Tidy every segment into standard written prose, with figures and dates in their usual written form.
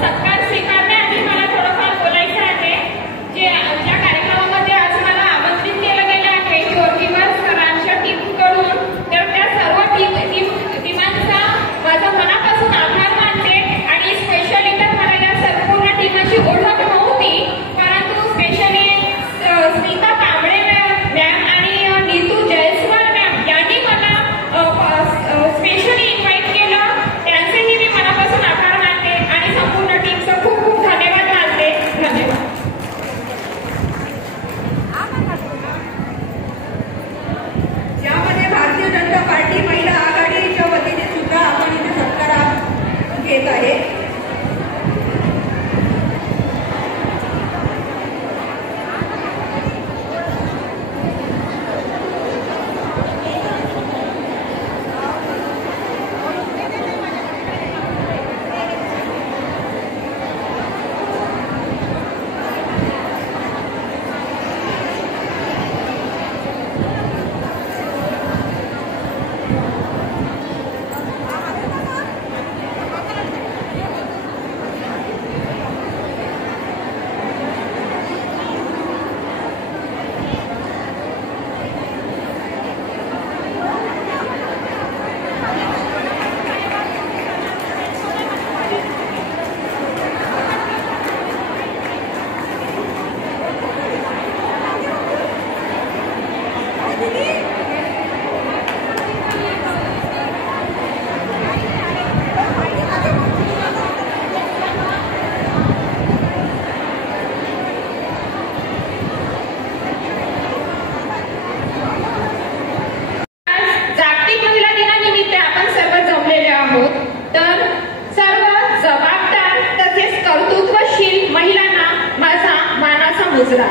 सत्कार स्वीकारण्याआधी मला थोडंफार बोलायचं आहे. ज्या कार्यक्रमामध्ये आज मला आमंत्रित केलं गेलं आहे ज्योतिबा सरांच्या टीमकडून, तर त्या सर्व टीमांचा माझा मनापासून आभार मानते. आणि स्पेशली तर मला या संपूर्ण टीमाची ओळख नव्हती, परंतु स्पेशली स्मिता कांबळे मॅम आणि नीतू जयस्वाल मॅम यांनी मला स्पेशली इन्व्हाइट केलं. त्यांचेही मी मनापासून आभार मानते आणि संपूर्ण टीमचं खूप खूप धन्यवाद मानते. धन्यवाद. यामध्ये भारतीय जनता पार्टी महिला आघाडीच्या वतीने सुद्धा आपण इथे सत्कार घेत आहे. गुजरा.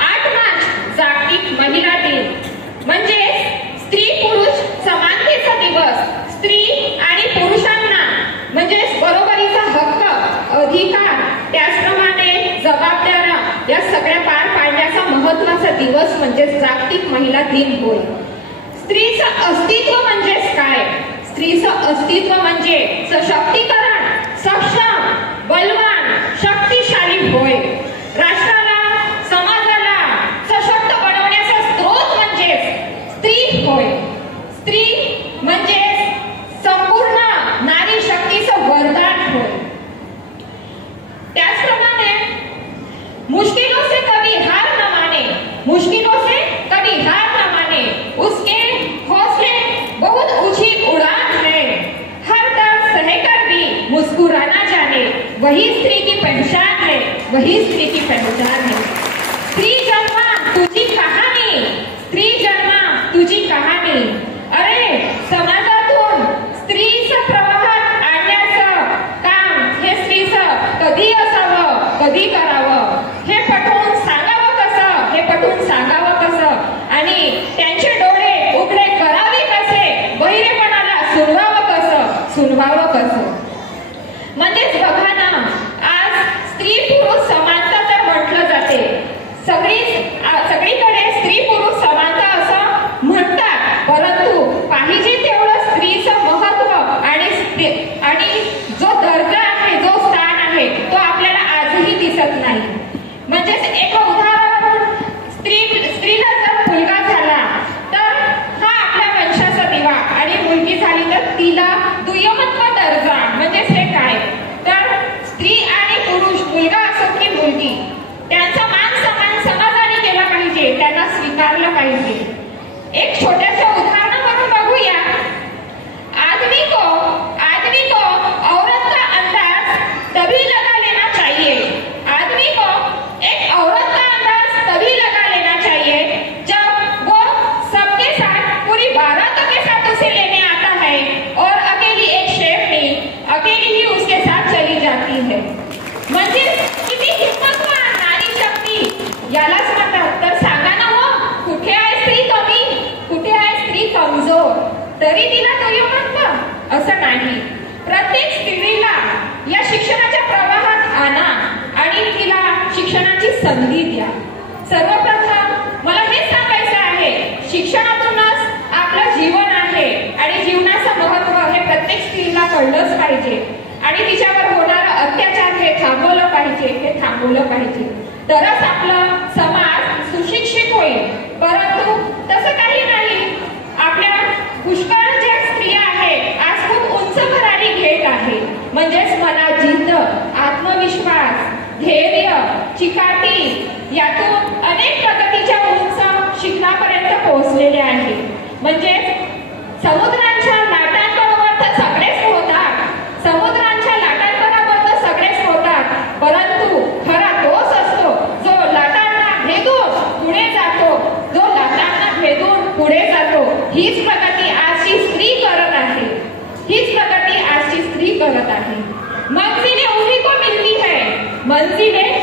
8 मार्च जागतिक महिला दिन म्हणजे स्त्री पुरुष समानतेचा दिवस. स्त्री आणि पुरुषांना म्हणजे बरोबरीचा हक्क, अधिकार, त्याचप्रमाणे जबाबदाऱ्या या सगळ्या पार पाडण्याचा महत्त्वाचा दिवस म्हणजे जागतिक महिला दिन होय. स्त्रीचं अस्तित्व म्हणजेच काय? स्त्रीचं अस्तित्व म्हणजे सशक्तीकरण, सक्षम, बलवान, शक्तिशाली होय. राष्ट्राला, समाजाला सशक्त बनवण्याचा स्रोत म्हणजे स्त्री होय. स्त्री म्हणजे संपूर्ण नारी शक्तीचं वरदान होय. त्याचप्रमाणे मुश्किलों से कभी हार न माने, मुश्किलों से कभी हार न माने, उसके हौसले बहुत ऊंची उड़ान है, हर दर्द सहकर भी मुस्कुराना जाने, वही स्त्री की पहचान है, वही स्त्री की पहचान है. स्त्री जन्मा तुझी कहाणी, स्त्री जन्मा तुझी कहाणी. अरे समाजातून स्त्रीचं प्रवाहात आणण्याचं काम हे स्त्रीचं कधी असावं, कधी करावं, हे पटवून सांगावं कसं, हे पटवून सांगावं कसं आणि त्यांचे डोळे उघडे करावे कसे, बहिरेपणाला सुनवावं कसं. म्हणजेच बघा ना, आज स्त्री पुरुष समानता तर म्हटलं जाते, सगळीकडे स्त्री पुरुष समानता असं म्हणतात, परंतु पाहिजे तेवढं स्त्रीचं महत्व आणि जो दर्जा आहे, जो स्थान आहे, तो आपल्याला आजही दिसत नाही. म्हणजेच एक उदाहरण, स्त्रीला जर मुलगा झाला तर हा आपल्या वंशाचा दिवा आणि मुलगी झाली तर तिला दुय्यमत्व दर्जा. म्हणजेच हे काय तर स्त्री आणि पुरुष, मुलगा असो की मुलगी, त्यांचा मान सन्मान समाजाने केला पाहिजे, त्यांना स्वीकारलं पाहिजे. एक छोट्याशा उदाहरणावरून बघूया. आदमी को औरत का अंदाज तभी लगा लेना चाहिए, आदमी को एक औरत का अंदाज तभी लगा लेना चाहिए जब वो सबके साथ, पूरी बारात के साथ उसे लेने आता है और अकेली एक शेरनी अकेली ही उसके साथ चली जाती है. म्हणजे किती हिम्मतवान नारी शक्ती यालाच म्हणतात. तर सांगा ना हो, कुठे आहे स्त्री कमी, कुठे आहे स्त्री कमजोर, तरी तिला दुय्यमत्व असं नाही. प्रत्येक स्त्रीला या शिक्षणाच्या प्रवाहात आणा आणि तिला शिक्षणाची संधी द्या. सर्वप्रथम मला हे सांगायचं आहे, शिक्षणातूनच आपलं जीवन आहे आणि जीवनाचं महत्त्व कळलंच पाहिजे आणि तिच्यावर होणारा अत्याचार हे थांबवलं पाहिजे तरच आपला समाज सुशिक्षित होईल. परंतु तसं काही नाही. आपल्या पुष्कळ ज्या स्त्रिया आहेत आज खूप उंच भरारी घेत आहे. म्हणजेच मनात जिद्द, आत्मविश्वास, धैर्य, चिकाटी यातून अनेक प्रगतीच्या उंच शिखरापर्यंत पोहोचलेले आहे. म्हणजे समुद्रांच्या लाटांबरोबर तर सगळेच होतात, परंतु खरा तोच असतो जो लाटांना भेदून पुढे जातो. हीच प्रगती आजची स्त्री करत आहे. मंजिलें उन्हीं को मिलती है, मंजिलें